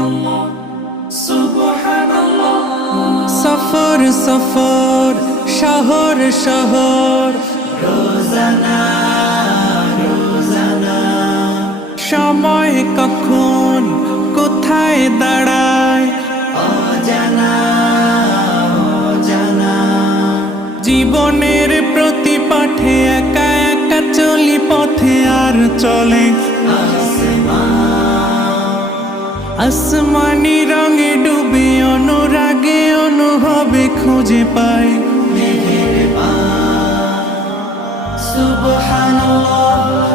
সুবহানাল্লাহ সুবহানাল্লাহ। সফর সফর শহর শহর রোজানা রোজানা সময় কখন কোথায় দাঁড়ায় অজানা অজানা। জীবনের প্রতি পাঠে একা একা চলি পথে আর চলে আসমানি রঙে ডুবে অনুরাগে অনুভবে খুঁজে পাই সুবহানাল্লাহ